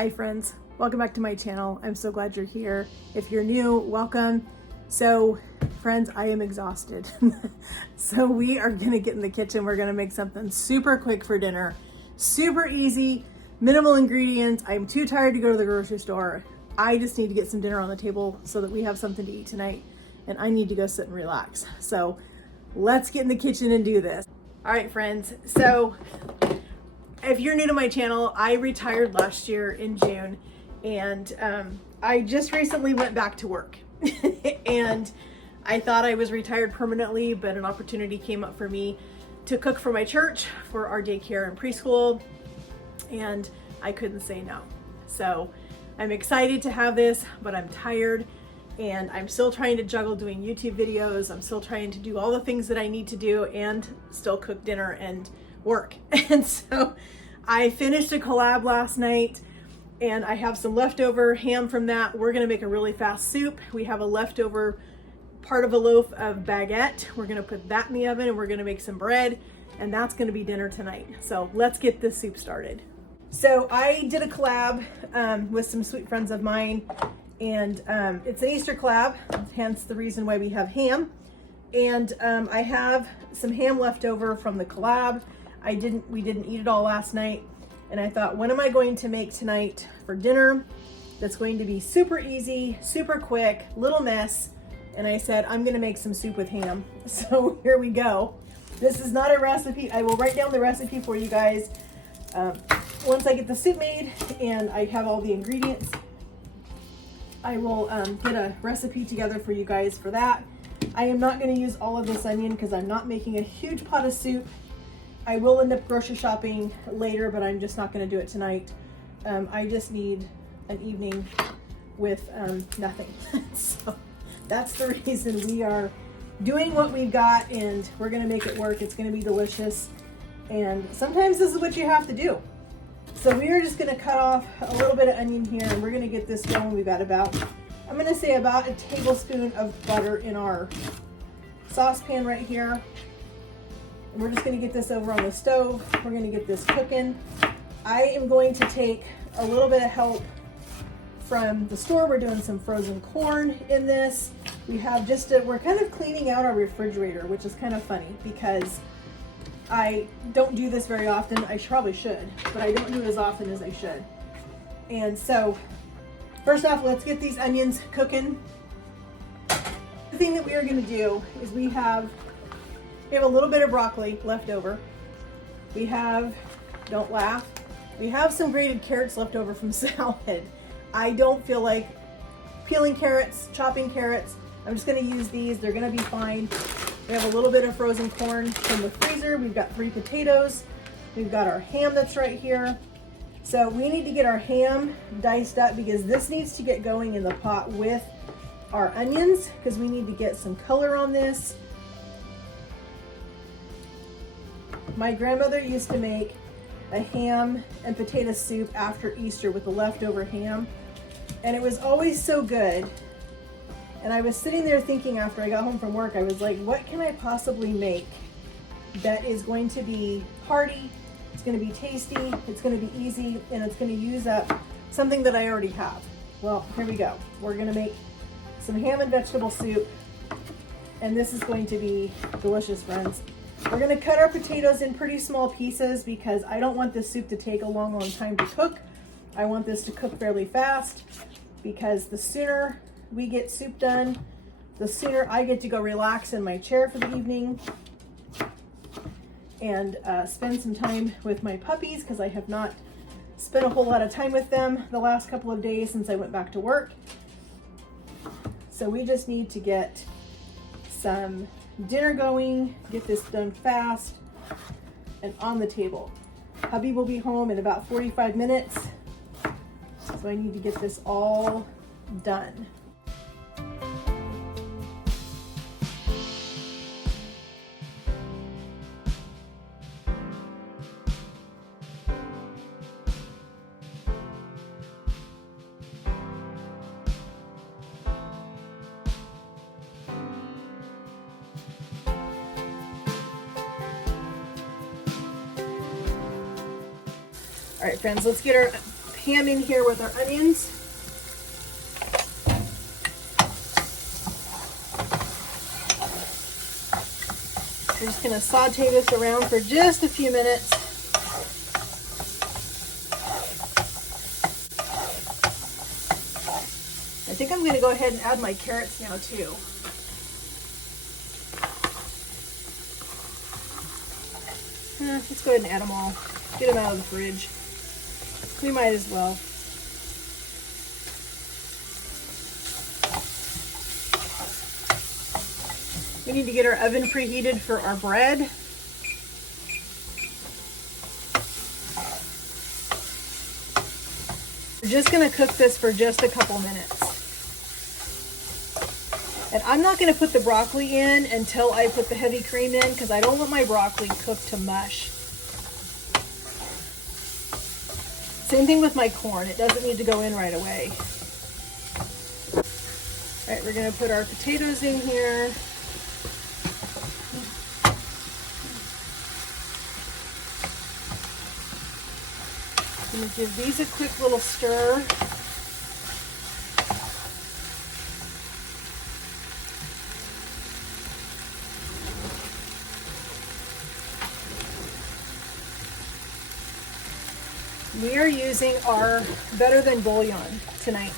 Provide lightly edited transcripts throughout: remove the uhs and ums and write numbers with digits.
Hi friends, welcome back to my channel. I'm so glad you're here. If you're new, welcome. So friends, I am exhausted. So we are gonna get in the kitchen. We're gonna make something super quick for dinner. Super easy, minimal ingredients. I'm too tired to go to the grocery store. I just need to get some dinner on the table so that we have something to eat tonight, and I need to go sit and relax. So let's get in the kitchen and do this. All right friends, so if you're new to my channel, I retired last year in June, and I just recently went back to work. And I thought I was retired permanently, but an opportunity came up for me to cook for my church, for our daycare and preschool, and I couldn't say no. So I'm excited to have this, but I'm tired, and I'm still trying to juggle doing YouTube videos. I'm still trying to do all the things that I need to do and still cook dinner and work. And so I finished a collab last night, and I have some leftover ham from that. We're gonna make a really fast soup. We have a leftover part of a loaf of baguette. We're gonna put that in the oven, and we're gonna make some bread, and that's gonna be dinner tonight. So let's get this soup started. So I did a collab with some sweet friends of mine, and it's an Easter collab, hence the reason why we have ham. And I have some ham left over from the collab. We didn't eat it all last night, and I thought, what am I going to make tonight for dinner that's going to be super easy, super quick, little mess? And I said, I'm gonna make some soup with ham. So here we go. This is not a recipe. I will write down the recipe for you guys once I get the soup made and I have all the ingredients. I will get a recipe together for you guys for that. I am not gonna use all of this onion because I'm not making a huge pot of soup. I will end up grocery shopping later, but I'm just not going to do it tonight. I just need an evening with nothing. So that's the reason we are doing what we've got, and we're going to make it work. It's going to be delicious, and sometimes this is what you have to do. So we are just going to cut off a little bit of onion here, and we're going to get this going. We've got about, I'm going to say about a tablespoon of butter in our saucepan right here. And we're just going to get this over on the stove. We're going to get this cooking. I am going to take a little bit of help from the store. We're doing some frozen corn in this. We have we're kind of cleaning out our refrigerator, which is kind of funny because I don't do this very often. I probably should, but I don't do it as often as I should. And so first off, let's get these onions cooking. The thing that we are going to do is we have a little bit of broccoli left over. We have, don't laugh, we have some grated carrots left over from salad. I don't feel like peeling carrots, chopping carrots. I'm just gonna use these, they're gonna be fine. We have a little bit of frozen corn from the freezer. We've got 3 potatoes. We've got our ham that's right here. So we need to get our ham diced up because this needs to get going in the pot with our onions because we need to get some color on this. My grandmother used to make a ham and potato soup after Easter with the leftover ham, and it was always so good. And I was sitting there thinking after I got home from work, I was like, what can I possibly make that is going to be hearty, it's going to be tasty, it's going to be easy, and it's going to use up something that I already have. Well, here we go. We're going to make some ham and vegetable soup, and this is going to be delicious, friends. We're going to cut our potatoes in pretty small pieces because I don't want this soup to take a long time to cook. I want this to cook fairly fast because the sooner we get soup done, the sooner I get to go relax in my chair for the evening and spend some time with my puppies because I have not spent a whole lot of time with them the last couple of days since I went back to work. So we just need to get some dinner going, get this done fast and on the table. Hubby will be home in about 45 minutes, so I need to get this all done. All right, friends, let's get our ham in here with our onions. We're just going to saute this around for just a few minutes. I think I'm going to go ahead and add my carrots now too. Let's go ahead and add them all. Get them out of the fridge. We might as well. We need to get our oven preheated for our bread. We're just going to cook this for just a couple minutes. And I'm not going to put the broccoli in until I put the heavy cream in because I don't want my broccoli cooked to mush. Same thing with my corn. It doesn't need to go in right away. All right, we're going to put our potatoes in here. I'm going to give these a quick little stir. We are using our Better Than Bouillon tonight.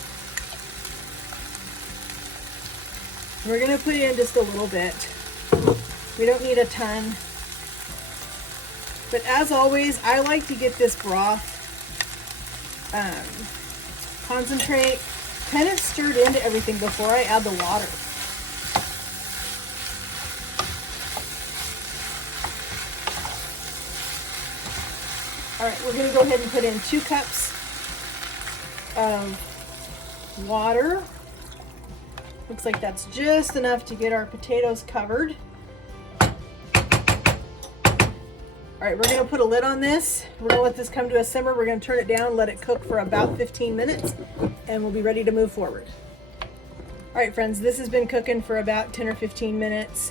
We're going to put in just a little bit. We don't need a ton. But as always, I like to get this broth concentrate kind of stirred into everything before I add the water. All right, we're going to go ahead and put in 2 cups of water. Looks like that's just enough to get our potatoes covered. All right, we're going to put a lid on this. We're going to let this come to a simmer. We're going to turn it down, let it cook for about 15 minutes, and we'll be ready to move forward. All right, friends, this has been cooking for about 10 or 15 minutes.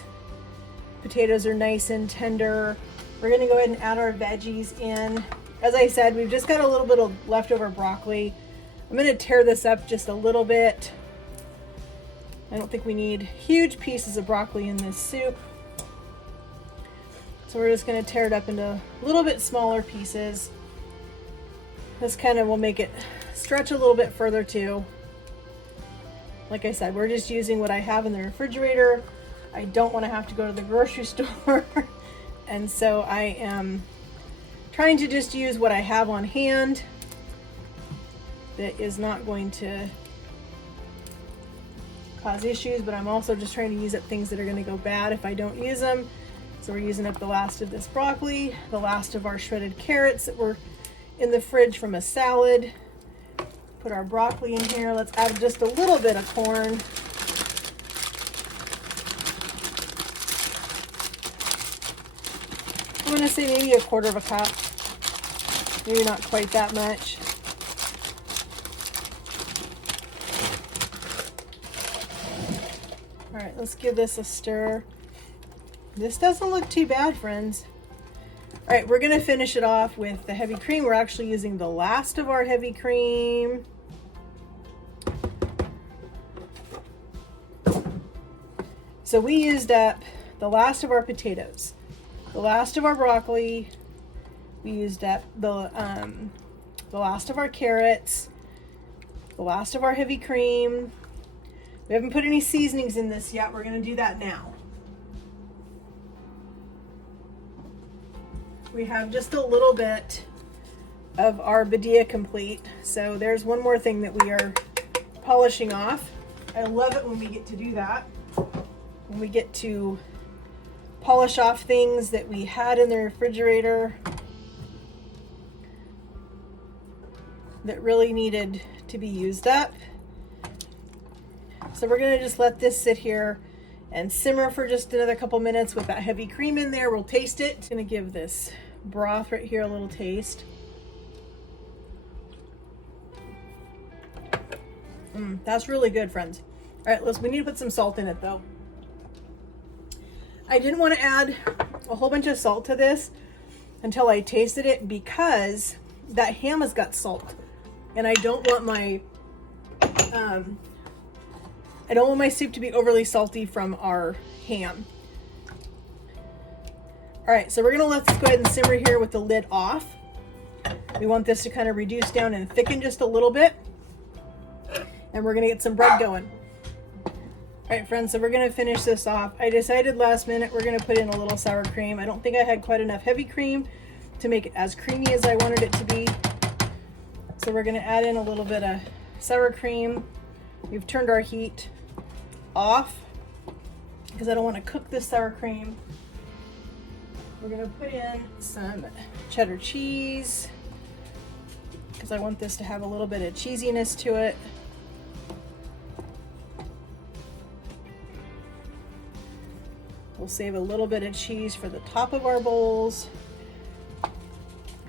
Potatoes are nice and tender. We're going to go ahead and add our veggies in. As I said, we've just got a little bit of leftover broccoli. I'm going to tear this up just a little bit. I don't think we need huge pieces of broccoli in this soup. So we're just going to tear it up into a little bit smaller pieces. This kind of will make it stretch a little bit further too. Like I said, we're just using what I have in the refrigerator. I don't want to have to go to the grocery store. And so I am trying to just use what I have on hand that is not going to cause issues, but I'm also just trying to use up things that are going to go bad if I don't use them. So we're using up the last of this broccoli, the last of our shredded carrots that were in the fridge from a salad. Put our broccoli in here. Let's add just a little bit of corn. I'm going to say maybe 1/4 cup. Maybe not quite that much. All right, let's give this a stir. This doesn't look too bad, friends. All right, we're going to finish it off with the heavy cream. We're actually using the last of our heavy cream. So we used up the last of our potatoes, the last of our broccoli. We used up the last of our carrots, the last of our heavy cream. We haven't put any seasonings in this yet. We're going to do that now. We have just a little bit of our Badia complete. So there's one more thing that we are polishing off. I love it when we get to do that. When we get to polish off things that we had in the refrigerator that really needed to be used up. So we're going to just let this sit here and simmer for just another couple minutes with that heavy cream in there. We'll taste it. I'm going to give this broth right here a little taste. That's really good, friends. All right, we need to put some salt in it though. I didn't want to add a whole bunch of salt to this until I tasted it because that ham has got salt. and I don't want my soup to be overly salty from our ham. All right, so we're gonna let this go ahead and simmer here with the lid off. We want this to kind of reduce down and thicken just a little bit. And we're gonna get some bread going. All right, friends, so we're gonna finish this off. I decided last minute we're gonna put in a little sour cream. I don't think I had quite enough heavy cream to make it as creamy as I wanted it to be. So we're gonna add in a little bit of sour cream. We've turned our heat off because I don't want to cook this sour cream. We're gonna put in some cheddar cheese because I want this to have a little bit of cheesiness to it. We'll save a little bit of cheese for the top of our bowls.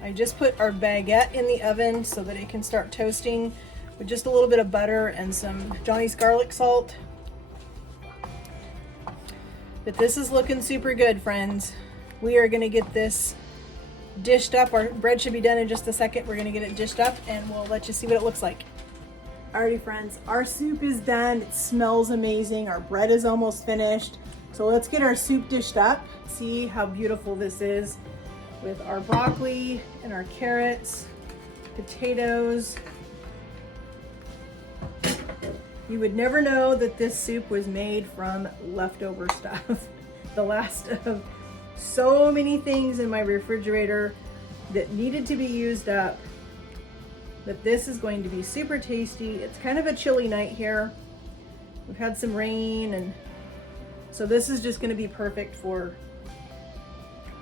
I just put our baguette in the oven so that it can start toasting with just a little bit of butter and some Johnny's garlic salt. But this is looking super good, friends. We are gonna get this dished up. Our bread should be done in just a second. We're gonna get it dished up and we'll let you see what it looks like. Alrighty, friends, our soup is done. It smells amazing. Our bread is almost finished. So let's get our soup dished up. See how beautiful this is with our broccoli and our carrots, potatoes. You would never know that this soup was made from leftover stuff. The last of so many things in my refrigerator that needed to be used up. But this is going to be super tasty. It's kind of a chilly night here. We've had some rain, and so this is just gonna be perfect for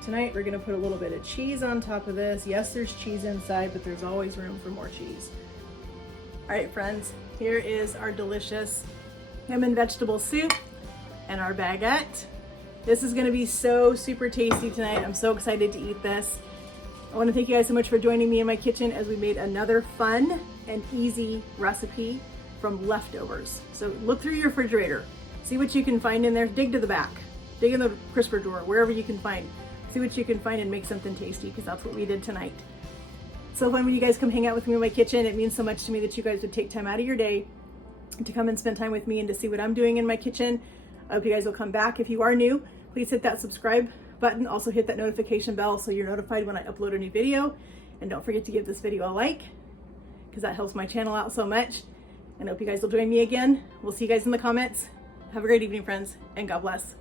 tonight. We're gonna put a little bit of cheese on top of this. Yes, there's cheese inside, but there's always room for more cheese. All right, friends, here is our delicious ham and vegetable soup and our baguette. This is gonna be so super tasty tonight. I'm so excited to eat this. I wanna thank you guys so much for joining me in my kitchen as we made another fun and easy recipe from leftovers. So look through your refrigerator, see what you can find in there, dig to the back, dig in the crisper drawer, wherever you can find. See what you can find and make something tasty, because that's what we did tonight. So fun when you guys come hang out with me in my kitchen. It means so much to me that you guys would take time out of your day to come and spend time with me and to see what I'm doing in my kitchen. I hope you guys will come back. If you are new, please hit that subscribe button. Also hit that notification bell so you're notified when I upload a new video. And don't forget to give this video a like, because that helps my channel out so much. And I hope you guys will join me again. We'll see you guys in the comments. Have a great evening, friends, and God bless.